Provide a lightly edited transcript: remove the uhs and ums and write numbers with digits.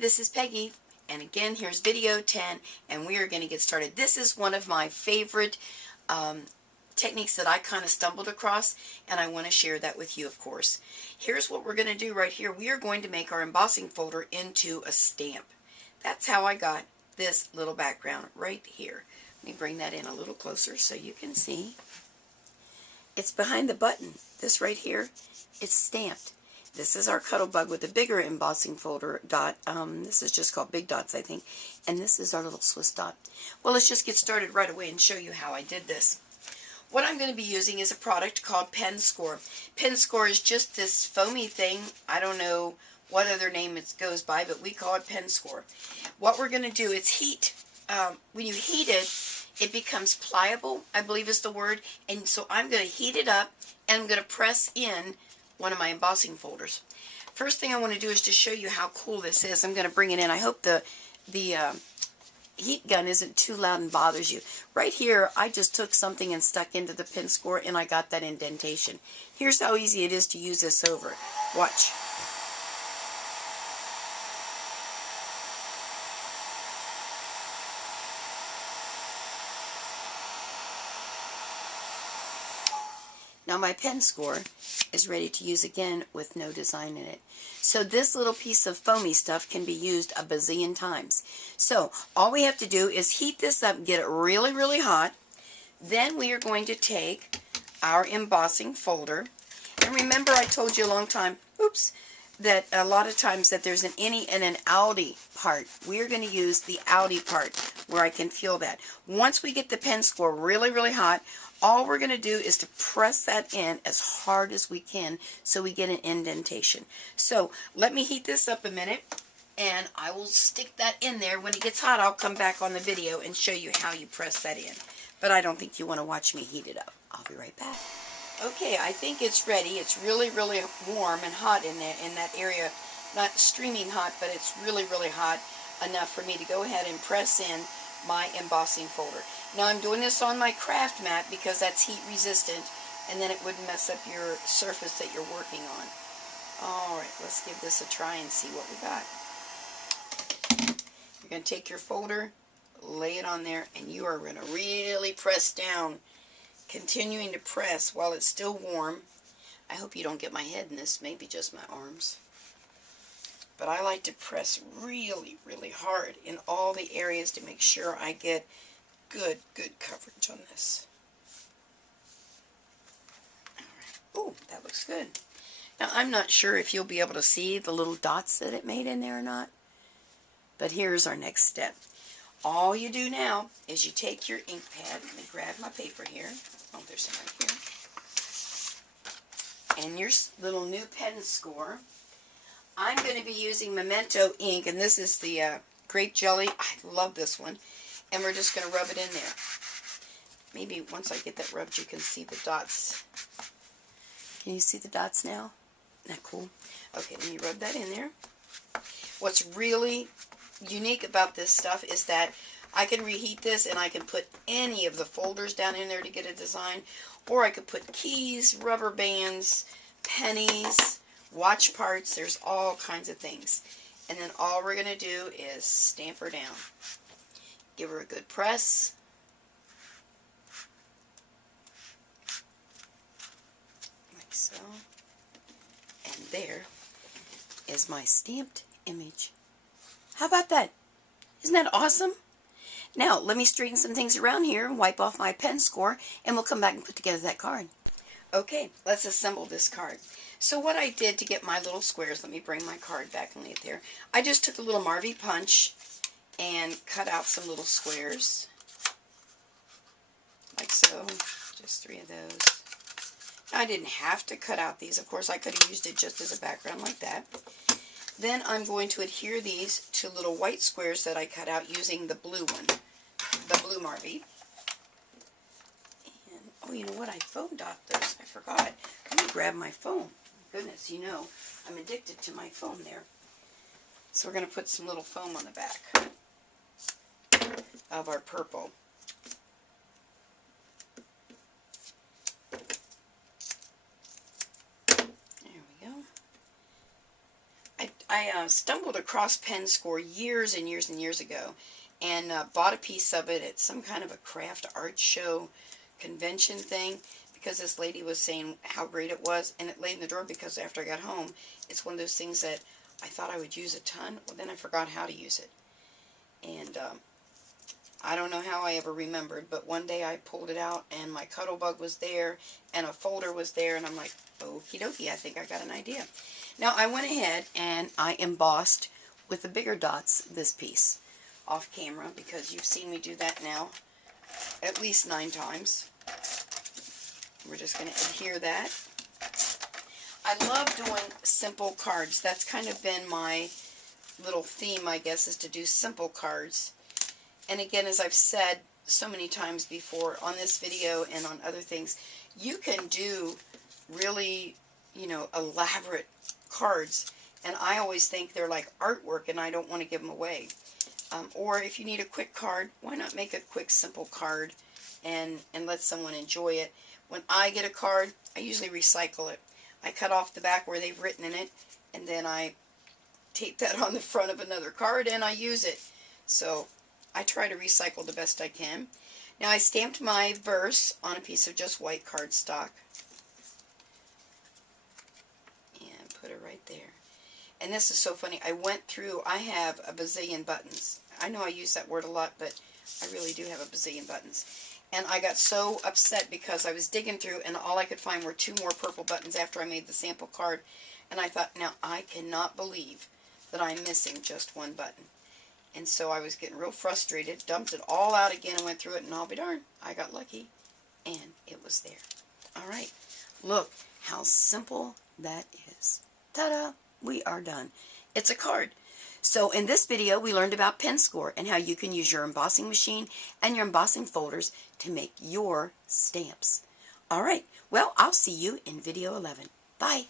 this is Peggy, and again, here's video 10, and we are going to get started. This is one of my favorite techniques that I kind of stumbled across, and I want to share that with you, of course. Here's what we're going to do right here. We are going to make our embossing folder into a stamp. That's how I got this little background right here. Let me bring that in a little closer so you can see. It's behind the button. This right here, it's stamped. This is our Cuddle Bug with a bigger embossing folder dot. This is just called Big Dots, I think. And this is our little Swiss dot. Well, let's just get started right away and show you how I did this. What I'm going to be using is a product called Penscore. Penscore is just this foamy thing. I don't know what other name it goes by, but we call it Penscore. What we're going to do is heat. When you heat it, it becomes pliable, I believe is the word. And so I'm going to heat it up, and I'm going to press in one of my embossing folders. First thing I want to do is to show you how cool this is. I'm going to bring it in. I hope the heat gun isn't too loud and bothers you. Right here, I just took something and stuck into the Penscore, and I got that indentation. Here's how easy it is to use this over. Watch. Now my Penscore is ready to use again with no design in it. So this little piece of foamy stuff can be used a bazillion times. So all we have to do is heat this up, get it really, really hot. Then we are going to take our embossing folder. And remember, I told you a long time, that a lot of times that there's an innie and an outie part. We're going to use the outie part where I can feel that. Once we get the Penscore really, really hot, all we're going to do is to press that in as hard as we can so we get an indentation. So let me heat this up a minute, and I will stick that in there. When it gets hot, I'll come back on the video and show you how you press that in. But I don't think you want to watch me heat it up. I'll be right back. Okay, I think it's ready. It's really, really warm and hot in there, in that area. Not streaming hot, but it's really, really hot enough for me to go ahead and press in my embossing folder. Now I'm doing this on my craft mat because that's heat resistant, and then it wouldn't mess up your surface that you're working on. Alright, let's give this a try and see what we got. You're going to take your folder, lay it on there, and you are going to really press down, continuing to press while it's still warm. I hope you don't get my head in this, maybe just my arms. But I like to press really, really hard in all the areas to make sure I get good coverage on this. Alright. Oh, that looks good. Now, I'm not sure if you'll be able to see the little dots that it made in there or not. But here's our next step. All you do now is you take your ink pad. Let me grab my paper here. Oh, there's some right here. And your little new Penscore. I'm going to be using Memento ink, and this is the grape jelly. I love this one. And we're just going to rub it in there. Maybe once I get that rubbed, you can see the dots. Can you see the dots now? Isn't that cool? Okay, let me rub that in there. What's really unique about this stuff is that I can reheat this, and I can put any of the folders down in there to get a design. Or I could put keys, rubber bands, pennies, watch parts. There's all kinds of things. And then all we're going to do is stamp her down. Give her a good press. Like so. And there is my stamped image. How about that? Isn't that awesome? Now, let me straighten some things around here and wipe off my Penscore, and we'll come back and put together that card. Okay, let's assemble this card. So what I did to get my little squares, let me bring my card back and lay it there. I just took a little Marvy punch and cut out some little squares. Like so. Just 3 of those. I didn't have to cut out these. Of course, I could have used it just as a background like that. Then I'm going to adhere these to little white squares that I cut out using the blue one. The blue Marvy. And, oh, you know what? I foam dot those. I forgot. Let me grab my foam. Goodness, you know, I'm addicted to my foam there. So we're going to put some little foam on the back of our purple. There we go. I I stumbled across Penscore years and years and years ago, and bought a piece of it at some kind of a craft art show convention thing, because this lady was saying how great it was, and it laid in the drawer because after I got home, it's one of those things that I thought I would use a ton. Well, then I forgot how to use it. And I don't know how I ever remembered, but one day I pulled it out, and my cuddle bug was there, and a folder was there, and I'm like, okie dokie, I think I got an idea. Now, I went ahead and I embossed with the bigger dots this piece off camera, because you've seen me do that now at least 9 times. We're just going to adhere that. I love doing simple cards. That's kind of been my little theme, I guess, is to do simple cards. And again, as I've said so many times before on this video and on other things, you can do really, you know, elaborate cards. And I always think they're like artwork, and I don't want to give them away. Or if you need a quick card, why not make a quick, simple card and let someone enjoy it? When I get a card, I usually recycle it. I cut off the back where they've written in it, and then I tape that on the front of another card, and I use it. So I try to recycle the best I can. Now, I stamped my verse on a piece of just white cardstock. And put it right there. And this is so funny. I went through, I have a bazillion buttons. I know I use that word a lot, but I really do have a bazillion buttons. And I got so upset because I was digging through, and all I could find were 2 more purple buttons after I made the sample card. And I thought, now, I cannot believe that I'm missing just 1 button. And so I was getting real frustrated, dumped it all out again, and went through it, and I'll be darned, I got lucky, and it was there. All right, look how simple that is. Ta-da! We are done. It's a card. So in this video, we learned about Penscore and how you can use your embossing machine and your embossing folders to make your stamps. All right, well, I'll see you in video 11. Bye.